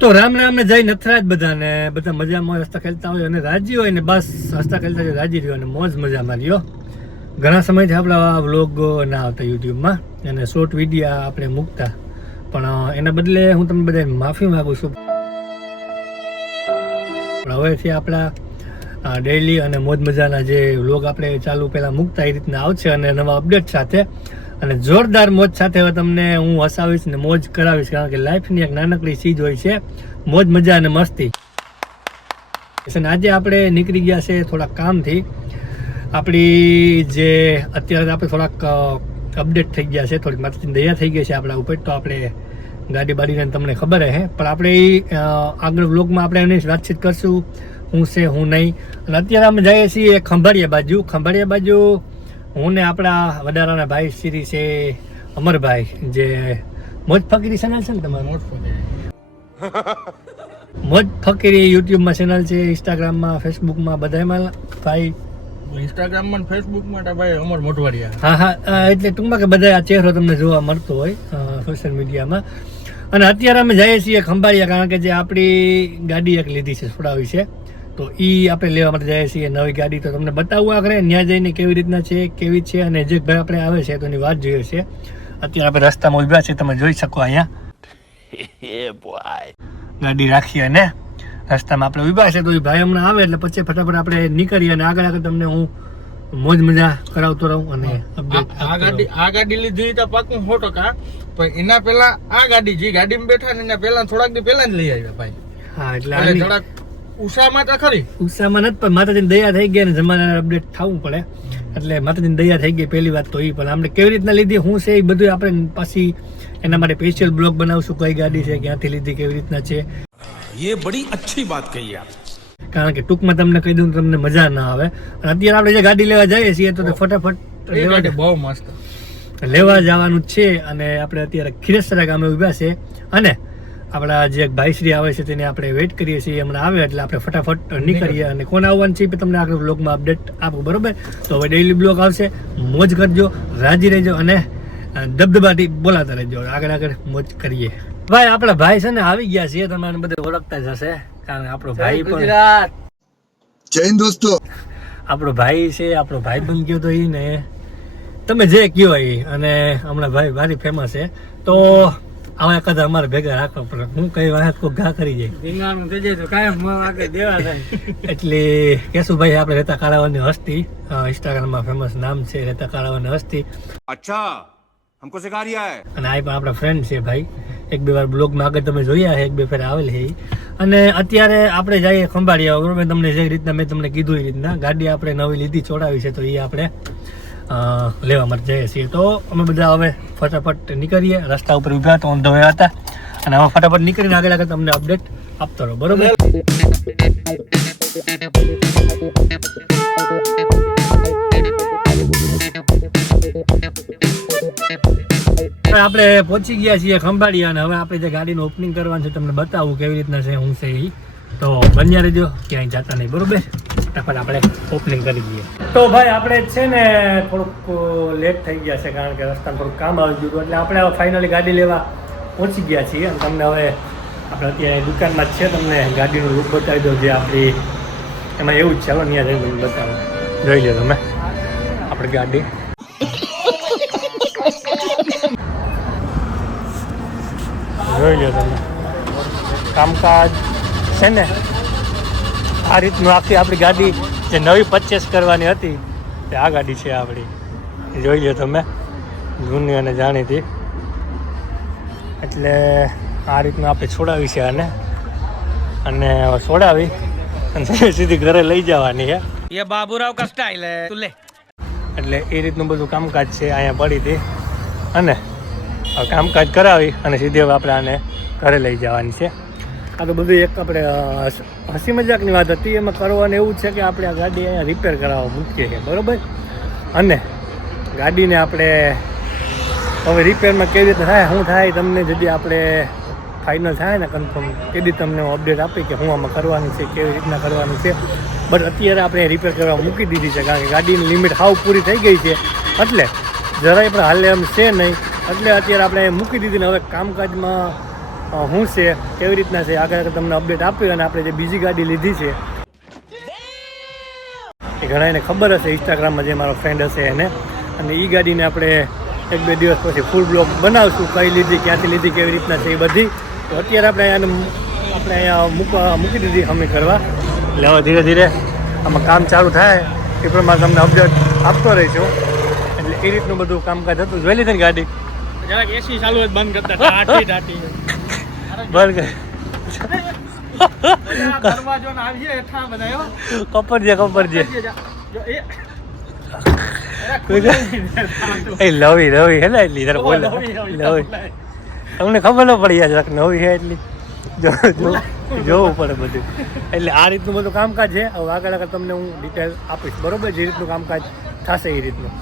તો રામ રામ ને જય નથરાજ બધાને, બધા મજામાં હસતા ખેલતા હોય અને રાજી હોય ને બસ હસતા ખેલતા હોય, રાજી રહ્યો અને મોજ મજામાં રહ્યો. ઘણા સમયથી આપણા વ્લોગ ના આવતા યુટ્યુબમાં અને શોર્ટ વિડીયો આપણે મૂકતા, પણ એના બદલે હું તમને બધાને માફી માગું છું. હવેથી આપણા ડેઈલી અને મોજ મજાના જે વ્લોગ આપણે ચાલુ પહેલાં મૂકતા એ રીતના આવશે અને નવા અપડેટ સાથે અને જોરદાર મોજ સાથે હવે તમને હું હસાવીશ ને મોજ કરાવીશ, કારણ કે લાઈફની એક નાનકડી ચીજ હોય છે મોજ મજા અને મસ્તી. આજે આપણે નીકળી ગયા છે થોડાક કામથી. આપણી જે અત્યારે આપણે થોડાક અપડેટ થઈ ગયા છે, થોડીક માતાજીની દયા થઈ ગઈ છે આપણા ઉપર, તો આપણે ગાડી બાડીને તમને ખબર હે, પણ આપણે આગળ વ્લોગમાં આપણે એની વાતચીત કરશું હું છે હું નહીં. અને અત્યારે અમે જઈએ છીએ ખંભાળિયા બાજુ હું ને આપણા વડારાના ભાઈ શ્રી છે અમરભાઈ, જે મોજ ફકીરી ચેનલ છે ને તમારું, મોજ ફકીરી યુટ્યુબમાં ચેનલ છે, ઇન્સ્ટાગ્રામમાં ફેસબુકમાં બધામાં ભાઈ, ઇન્સ્ટાગ્રામમાં ફેસબુકમાં ભાઈ અમર મોટવાડિયા. હા, એટલે ટૂંકમાં કે બધા આ ચહેરો તમને જોવા મળતો હોય સોશિયલ મીડિયામાં. અને અત્યારે અમે જઈએ છીએ ખંભાળિયા, કારણ કે જે આપણી ગાડી એક લીધી છે, છોડાવી છે, તો એ આપણે લેવા માટે જઈએ છીએ નવી ગાડી. તો તમને બતાવવું આગળ ત્યાં જઈને કેવી રીતના છે, કેવી છે, અને જે ભાઈ આપણે આવે છે તો એની વાત જોઈએ છે. અત્યારે આપણે રસ્તામાં ઉભા છીએ, તમે જોઈ શકો અહીંયા ગાડી રાખી અને રસ્તામાં આપણે ઉભા છે. તો એ ભાઈ હમણાં આવે એટલે પછી ફટાફટ આપણે નીકળીએ અને આગળ તમને હું મોજ મજા કરાવતો રહું. અને આ ગાડી લીધી તો પાકું 100%, પણ એના પહેલા આ ગાડી જે ગાડીમાં બેઠા ને એના પહેલા થોડાક દી પહેલા જ લઈ આવ્યા ભાઈ. હા, એટલે થોડાક ઉષામાં તો ખરી, ઉષામાં નથી, પણ માતાજીની દયા થઈ ગઈ અને જમાના અપડેટ થવું પડે, એટલે માતાજીની દયા થઈ ગઈ પહેલી વાત તો એ. પણ આપણે કેવી રીતના લીધી શું છે એ બધું આપણે પાછી એના માટે સ્પેશિયલ બ્લોગ બનાવશું, કઈ ગાડી છે, ક્યાંથી લીધી, કેવી રીતના છે. ये बड़ी अच्छी बात कही आप, કારણ કે ટૂંકમાં તમને કહી દઉં તમને મજા ના આવે. અને અત્યારે આપણે જે ગાડી લેવા જઈએ છીએ તો ફટાફટ બહુ મસ્ત લેવા જવાનું છે. અને આપણે અત્યારે ખીરેસરા ગામે ઉભા છે અને આપણા જે ભાઈશ્રી આવે છે તેને આપણે વેઇટ કરીએ છીએ, હમણાં આવે એટલે આપણે ફટાફટ નીકળીએ. અને કોણ આવવાનું છે તમને આગળ બ્લોગમાં અપડેટ આપું, બરોબર? તો હવે ડેઈલી બ્લોગ આવશે, મોજ કરજો, રાજી રહેજો અને દબદબાથી બોલાતા રહેજો. આગળ મોજ કરીએ. ભાઈ આપણા ભાઈ છે ને આવી ગયા છે, તમારે બધે ઓળખતા જ હશે, કારણ કે આપણો ભાઈ પણ જય હિન્દ દોસ્તો, આપણો ભાઈ છે, આપણો ભાઈ બન ગયો તો એ ને તમે જે કયો એ. અને હમણાં ભાઈ ભારી ફેમસ છે, તો આવા કદાચ અમારે ભેગા રાખવા પડે. હું કઈ વાત કોઈ ઘા કરી જાય એટલે કેશુભાઈ આપણે રેતા કાળાવાની હસ્તી, ઇન્સ્ટાગ્રામમાં ફેમસ નામ છે રેતા કાળાવાની હસ્તી. अच्छा हमको सिखा रिया है. અને આ પણ આપણા ફ્રેન્ડ છે ભાઈ, એક બે વાર બ્લોગમાં આગળ તમે જોયા છે, એક બે ફેર આવેલ છે. અને અત્યારે આપણે જઈએ ખંભાળિયા, બરોબર? તમને જે રીતના મેં તમને કીધું એ રીતના ગાડી આપણે નવી લીધી, ચોડાવી છે, તો એ આપણે લેવા માટે જઈએ છીએ. તો અમે બધા હવે ફટાફટ નીકળીએ. રસ્તા ઉપર ઉભા તો ઓન ધ વે હતા અને હવે ફટાફટ નીકળીને આગળ તમને અપડેટ આપતો રહો, બરોબર? આપણે પહોંચી ગયા છીએ ખંભાળિયા અને હવે આપણે જે ગાડીનું ઓપનિંગ કરવાનું છે તમને બતાવું કેવી રીતના છે હું છે એ. તો બન્યા રહેજો, ક્યાંય જતા નહીં, બરોબર? ફટાફટ આપણે ઓપનિંગ કરી દઈએ. તો ભાઈ આપણે છે ને થોડુંક લેટ થઈ ગયા છે, કારણ કે રસ્તામાં થોડુંક કામ આવી ગયું હતું, એટલે આપણે હવે ફાઇનલી ગાડી લેવા પહોંચી ગયા છીએ. અને તમને હવે આપણે અત્યારે દુકાનમાં જ છે, તમને ગાડીનું લુક બતાવી દઉં જે આપણી એમાં એવું જ છે. ચાલો ત્યાં જઈને બતાવો, જોઈ લો તમે આપણી ગાડી. જોઈ લો તમે કામકાજ છે ને આ રીતનું. આખી આપણી ગાડી જે નવી પરચેસ કરવાની હતી તે આ ગાડી છે આપણી, જોઈ લો તમે, જૂની અને જાણીતી. એટલે આ રીતનું આપણે છોડાવી છે અને છોડાવી અને સીધી ઘરે લઈ જવાની છે. ये बाबूराव का स्टाइल है, तू ले. એટલે એ રીતનું બધું કામકાજ છે અહીંયા પડી હતી. અને કામકાજ કરાવી અને સીધી હવે આપણે આને ઘરે લઈ જવાની છે. આ તો બધું એક આપણે હસી મજાકની વાત હતી. એમાં કરવાનું એવું છે કે આપણે આ ગાડી અહીંયા રિપેર કરાવવા મૂકીએ છીએ, બરાબર? અને ગાડીને આપણે હવે રિપેરમાં કેવી રીતે થાય શું થાય તમને ଯଦି આપણે ફાઇનલ થાય ને કન્ફર્મ તેથી તમને હું અપડેટ આપી કે હું આમાં કરવાનું છે, કેવી રીતના કરવાનું છે. બટ અત્યારે આપણે રિપેર કરવા મૂકી દીધી છે, કારણ કે ગાડીની લિમિટ હાવ પૂરી થઈ ગઈ છે, એટલે જરાય પણ હાલે એમ છે નહીં. એટલે અત્યારે આપણે મૂકી દીધી ને હવે કામકાજમાં શું છે કેવી રીતના છે આગળ તમને અપડેટ આપી. અને આપણે જે બીજી ગાડી લીધી છે એ ઘણાને ખબર હશે, ઇન્સ્ટાગ્રામમાં જે મારો ફ્રેન્ડ હશે એને. અને એ ગાડીને આપણે 1-2 દિવસ પછી ફૂલ બ્લોગ બનાવશું, કઈ લીધી, ક્યાંથી લીધી, કેવી રીતના છે એ બધી. તો અત્યારે આપણે અહીંયા મૂકી દીધી અમે કરવા. એટલે હવે ધીરે ધીરે આમાં કામ ચાલુ થાય એ પ્રમાણે તમને અપડેટ આપતો રહીશું. એટલે એ રીતનું બધું કામકાજ હતું. જોઈ લીધી ને ગાડી જરાક એસી ચાલુ જ બંધ કરતા ટાટી બંધ કરી દરવાજો ને આવીએ હેઠા બનાવ્યો કપરજે જો એ એ લવી હે ને એટલી તારે બોલે લવી તમને ખબર ન પડી યાર નવી છે એટલી જોવું પડે બધું. એટલે આ રીતનું બધું કામકાજ છે. હવે આગળ તમને હું ડિટેલ આપીશ, બરોબર? જે રીતનું કામકાજ થશે એ રીતનું.